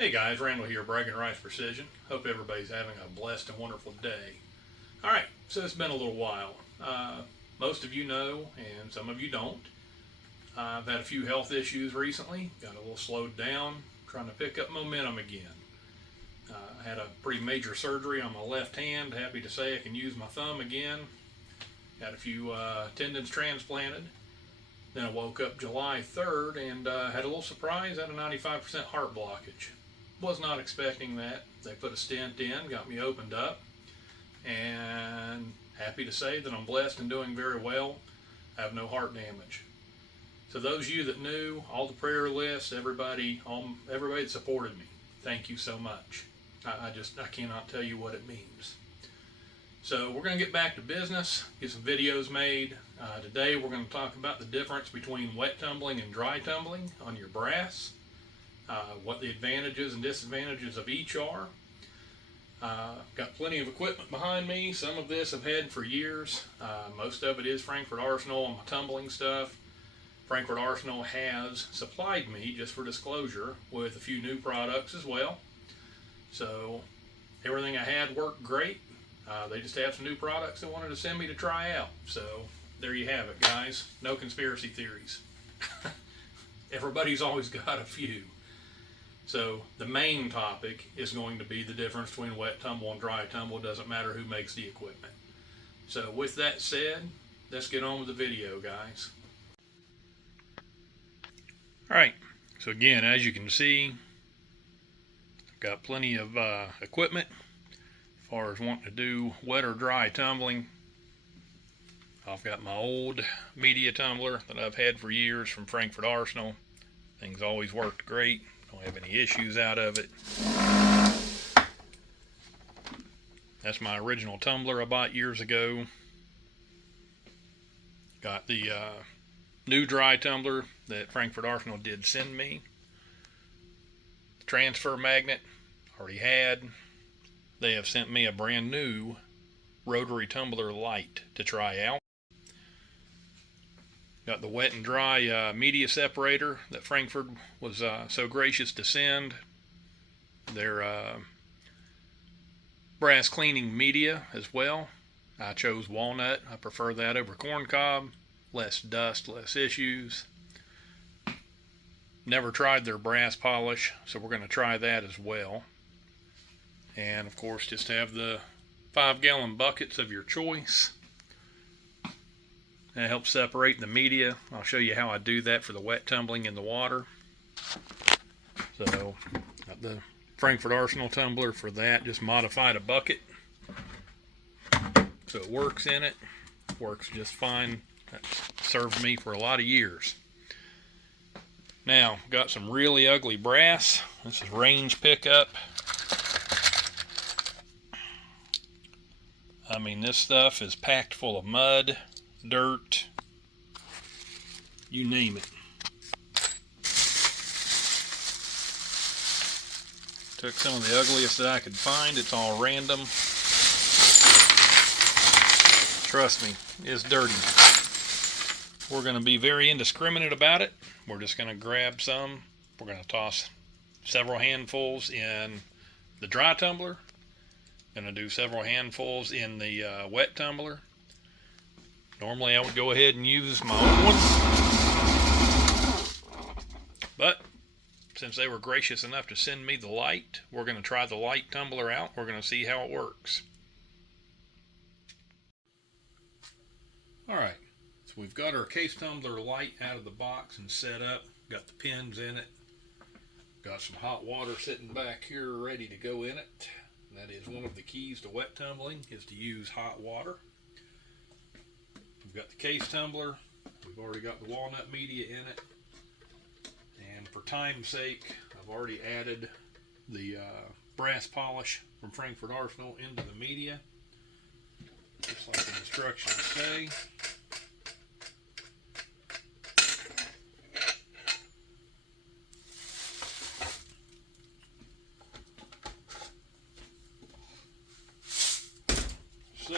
Hey guys, Randall here, Bragging Rice Precision. Hope everybody's having a blessed and wonderful day. Alright, so it's been a little while. Most of you know, and some of you don't. I've had a few health issues recently, got a little slowed down, trying to pick up momentum again. I had a pretty major surgery on my left hand. Happy to say I can use my thumb again. Had a few tendons transplanted. Then I woke up July 3rd and had a little surprise, had a 95% heart blockage. Was not expecting that. They put a stent in, got me opened up, and happy to say that I'm blessed and doing very well. I have no heart damage. So those of you that knew, all the prayer lists, everybody that supported me, thank you so much. I cannot tell you what it means. So we're going to get back to business, get some videos made. Today we're going to talk about the difference between wet tumbling and dry tumbling on your brass, what the advantages and disadvantages of each are. Got plenty of equipment behind me. Some of this I've had for years. Most of it is Frankford Arsenal and my tumbling stuff. Frankford Arsenal has supplied me, just for disclosure, with a few new products as well. So everything I had worked great. They just have some new products they wanted to send me to try out. So there you have it, guys. No conspiracy theories. Everybody's always got a few. So the main topic is going to be the difference between wet tumble and dry tumble. It doesn't matter who makes the equipment. So with that said, let's get on with the video, guys. Alright, so again, as you can see, I've got plenty of equipment as far as wanting to do wet or dry tumbling. I've got my old media tumbler that I've had for years from Frankford Arsenal. Things always worked great. Don't have any issues out of it. That's my original tumbler I bought years ago. Got the new dry tumbler that Frankford Arsenal did send me. The transfer magnet already had. They have sent me a brand new rotary tumbler light to try out. Got the wet and dry media separator that Frankford was so gracious to send. Their brass cleaning media as well. I chose walnut. I prefer that over corn cob. Less dust, less issues. Never tried their brass polish, so we're going to try that as well. And of course, just have the 5-gallon buckets of your choice. That helps separate the media. I'll show you how I do that for the wet tumbling in the water. So, got the Frankford Arsenal tumbler for that. Just modified a bucket so it works in it. Works just fine. That served me for a lot of years. Now, got some really ugly brass. This is range pickup. I mean, this stuff is packed full of mud, dirt, you name it. Took some of the ugliest that I could find. It's all random. Trust me, it's dirty. We're going to be very indiscriminate about it. We're just going to grab some. We're going to toss several handfuls in the dry tumbler. Going to do several handfuls in the wet tumbler. Normally I would go ahead and use my old one. But since they were gracious enough to send me the light, we're going to try the light tumbler out. We're going to see how it works. Alright, so we've got our case tumbler light out of the box and set up. Got the pins in it. Got some hot water sitting back here ready to go in it. That is one of the keys to wet tumbling, is to use hot water. We've got the case tumbler. We've already got the walnut media in it. And for time's sake, I've already added the brass polish from Frankford Arsenal into the media, just like the instructions say. So,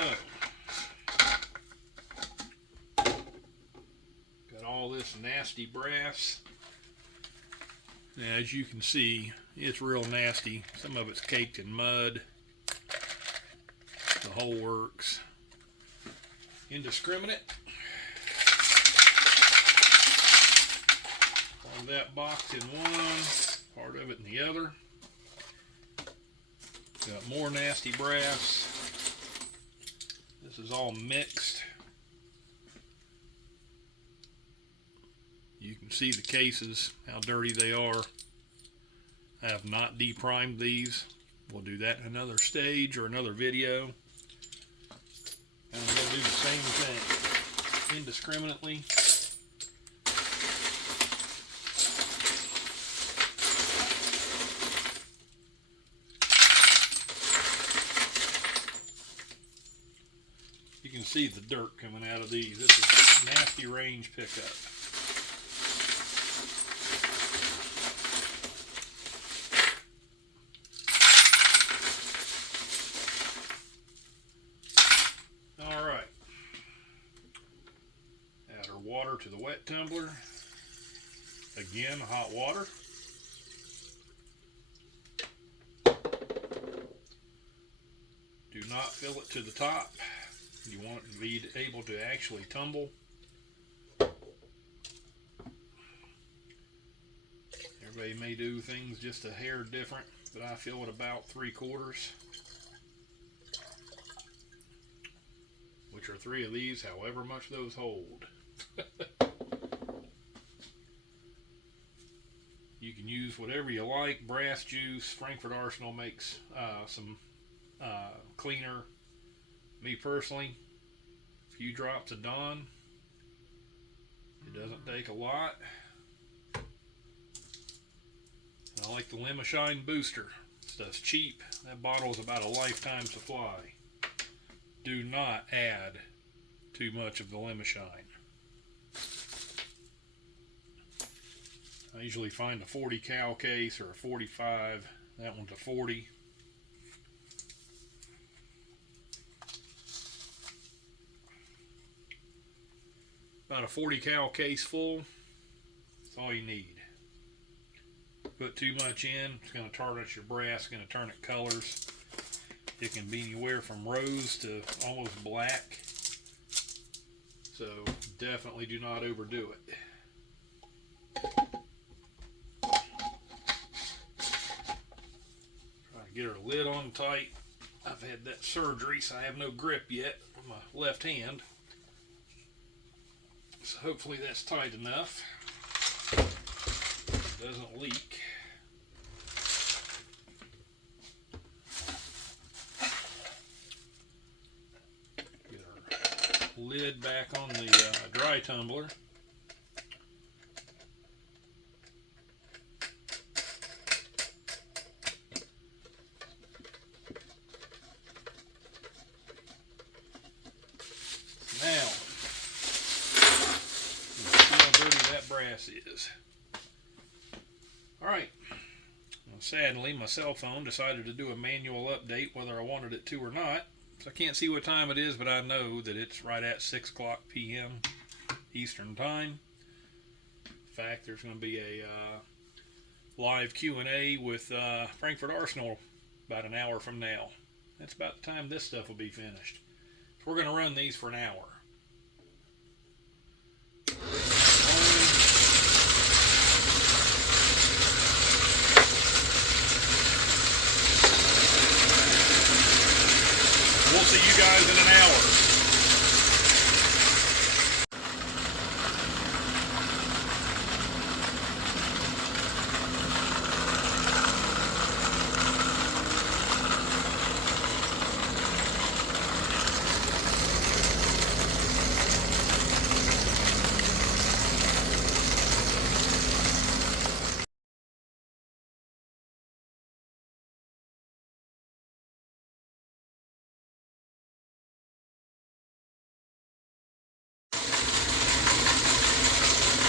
got all this nasty brass As you can see, it's real nasty. Some of it's caked in mud. The whole works. Indiscriminate. Part of that box in one, part of it in the other. Got more nasty brass. This is all mixed. You can see the cases, how dirty they are. I have not deprimed these. We'll do that in another stage or another video. And I'm going to do the same thing indiscriminately. You can see the dirt coming out of these. This is nasty range pickup. Water to the wet tumbler. Again, hot water. Do not fill it to the top. You want it to be able to actually tumble. Everybody may do things just a hair different, but I fill it about 3/4. Which are 3 of these, however much those hold. You can use whatever you like. Brass juice. Frankfurt Arsenal makes some cleaner. Me personally, a few drops of Dawn. It doesn't take a lot. And I like the Lemon Shine Booster. Stuff's cheap. That bottle is about a lifetime supply. Do not add too much of the Lemon Shine. I usually find a 40 cal case or a 45. That one's a 40. About a 40 cal case full. That's all you need. Put too much in, it's going to tarnish your brass, going to turn it colors. It can be anywhere from rose to almost black. So definitely do not overdo it. Get her lid on tight. I've had that surgery, so I have no grip yet on my left hand. So hopefully that's tight enough. It doesn't leak. Get our lid back on the dry tumbler. Now, see how dirty that brass is. Alright, well, sadly my cell phone decided to do a manual update whether I wanted it to or not. So I can't see what time it is, but I know that it's right at 6 o'clock p.m. Eastern Time. In fact, there's going to be a live Q&A with Frankfurt Arsenal about an hour from now. That's about the time this stuff will be finished. So we're going to run these for an hour. We'll see you guys in an hour.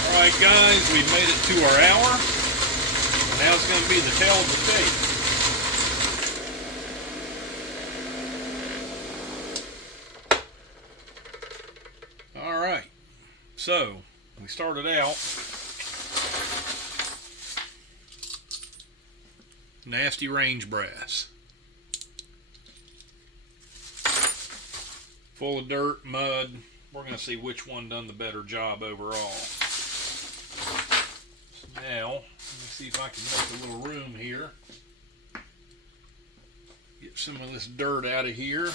Alright guys, we've made it to our hour. Now it's going to be the tale of the tape. Alright, so we started out nasty range brass. Full of dirt, mud. We're going to see which one done the better job overall. So now, let me see if I can make a little room here. Get some of this dirt out of here.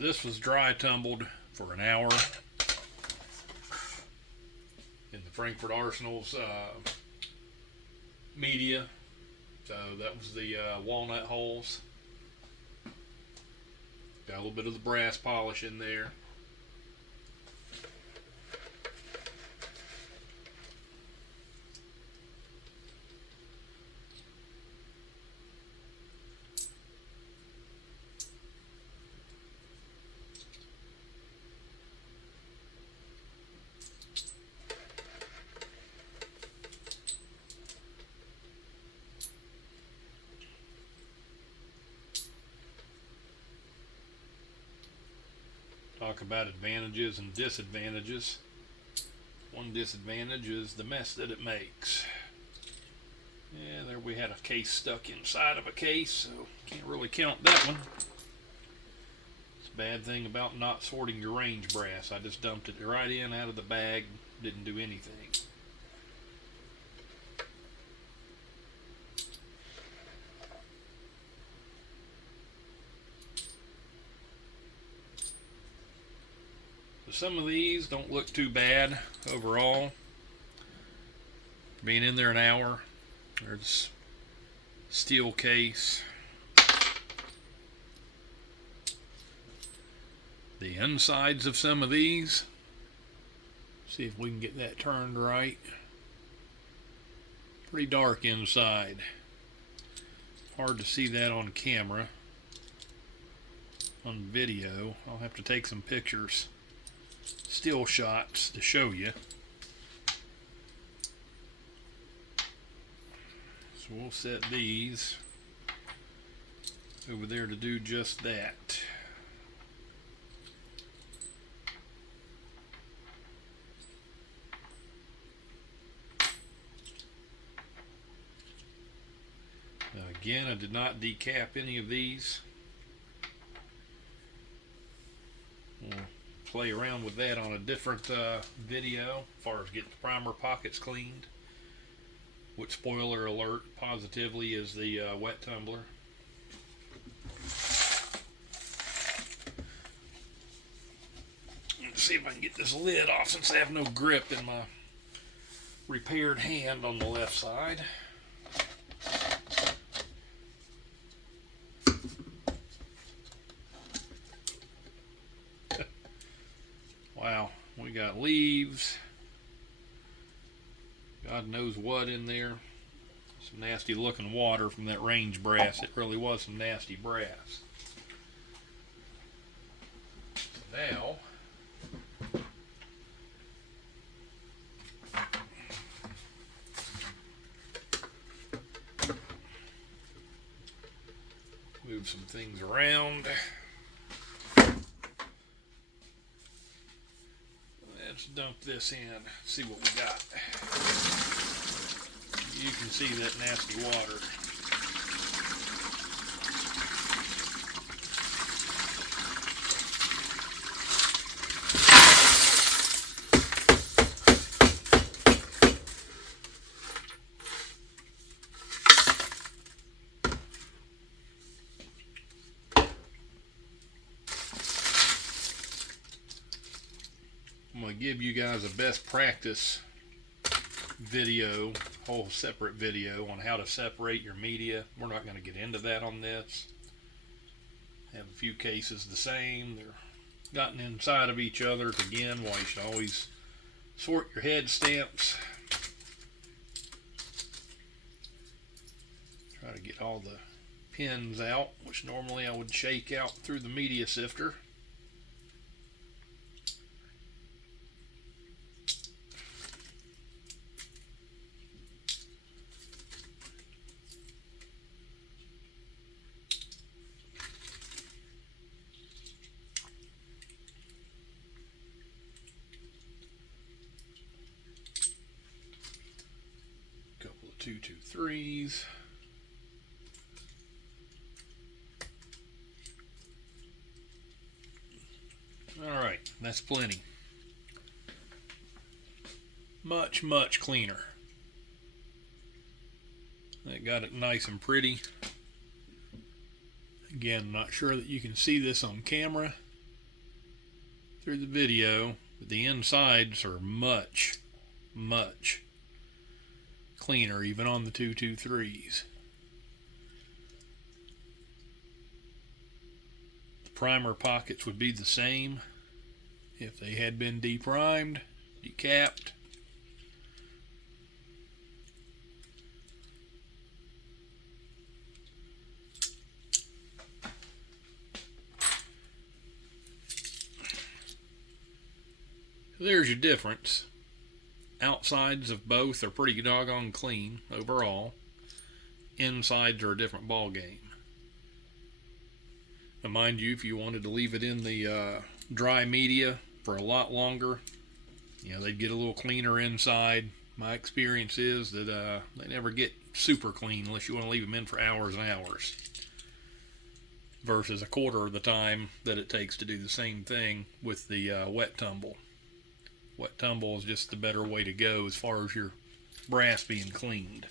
This was dry tumbled for an hour in the Frankfurt Arsenal's media. So that was the walnut holes. Got a little bit of the brass polish in there. Talk about advantages and disadvantages. One disadvantage is the mess that it makes. Yeah, there we had a case stuck inside of a case, so can't really count that one. It's a bad thing about not sorting your range brass. I just dumped it right in out of the bag, didn't do anything. Some of these don't look too bad overall. Being in there an hour, there's steel case. The insides of some of these, see if we can get that turned right. Pretty dark inside. Hard to see that on camera. On video, I'll have to take some pictures. Still shots to show you. So we'll set these over there to do just that. Now again, I did not decap any of these. We'll play around with that on a different video as far as getting the primer pockets cleaned. Which, spoiler alert, positively is the wet tumbler. Let's see if I can get this lid off since I have no grip in my repaired hand on the left side. Wow, we got leaves, God knows what in there, some nasty looking water from that range brass. It really was some nasty brass. Now, move some things around. Let's dump this in, see what we got. You can see that nasty water. I'm going to give you guys a best practice video, whole separate video on how to separate your media. We're not going to get into that on this. Have a few cases the same. They're gotten inside of each other. Again, why you should always sort your head stamps. Try to get all the pins out, which normally I would shake out through the media sifter. 223s. Alright, that's plenty. Much, much cleaner. That got it nice and pretty. Again, not sure that you can see this on camera through the video, but the insides are much, much cleaner, even on the 223s. The primer pockets would be the same if they had been deprimed, decapped. There's your difference. Outsides of both are pretty doggone clean overall. Insides are a different ball game. Now mind you, if you wanted to leave it in the dry media for a lot longer, you know, they'd get a little cleaner inside. My experience is that they never get super clean unless you want to leave them in for hours and hours, versus a quarter of the time that it takes to do the same thing with the wet tumble. Wet tumble is just the better way to go as far as your brass being cleaned.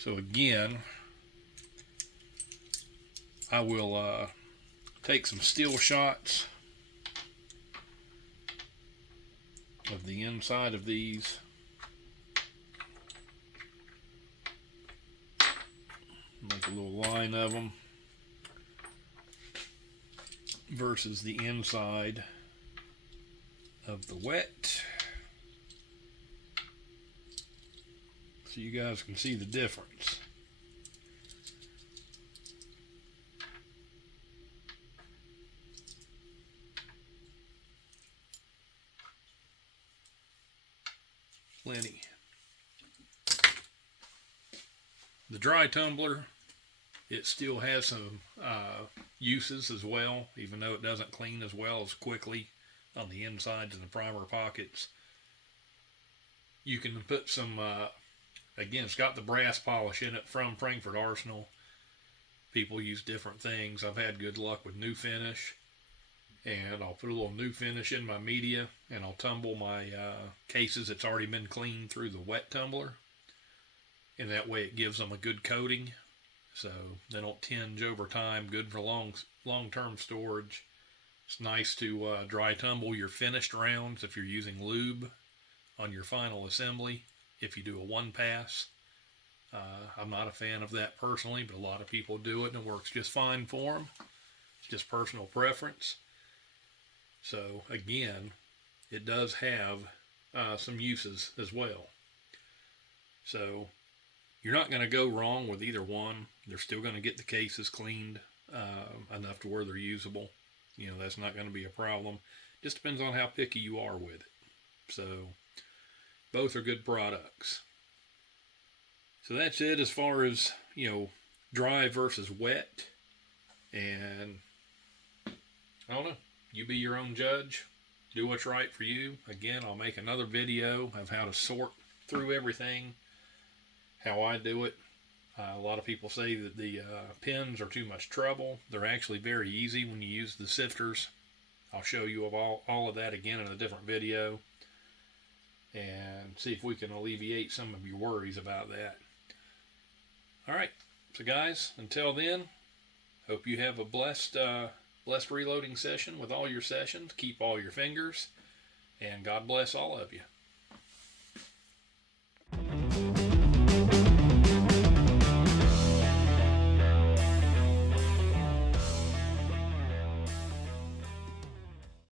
So again, I will take some steel shots of the inside of these. Make a little line of them versus the inside of the wet, so you guys can see the difference. Plenty. The dry tumbler, it still has some uses as well, even though it doesn't clean as well as quickly on the insides and the primer pockets. You can put some, again, it's got the brass polish in it from Frankfurt Arsenal. People use different things. I've had good luck with new finish, and I'll put a little new finish in my media, and I'll tumble my cases that's already been cleaned through the wet tumbler, and that way it gives them a good coating, so they don't tinge over time. Good for long-term storage. It's nice to dry tumble your finished rounds if you're using lube on your final assembly, if you do a one pass. I'm not a fan of that personally, but a lot of people do it and it works just fine for them. It's just personal preference. So again, it does have some uses as well. So you're not going to go wrong with either one. They're still going to get the cases cleaned enough to where they're usable. You know, that's not going to be a problem. Just depends on how picky you are with it. So both are good products. So that's it as far as, you know, dry versus wet. And I don't know, you be your own judge. Do what's right for you. Again, I'll make another video of how to sort through everything, how I do it. A lot of people say that the pins are too much trouble. They're actually very easy when you use the sifters. I'll show you of all of that again in a different video, and see if we can alleviate some of your worries about that. Alright, so guys, until then, hope you have a blessed reloading session with all your sessions. Keep all your fingers, and God bless all of you.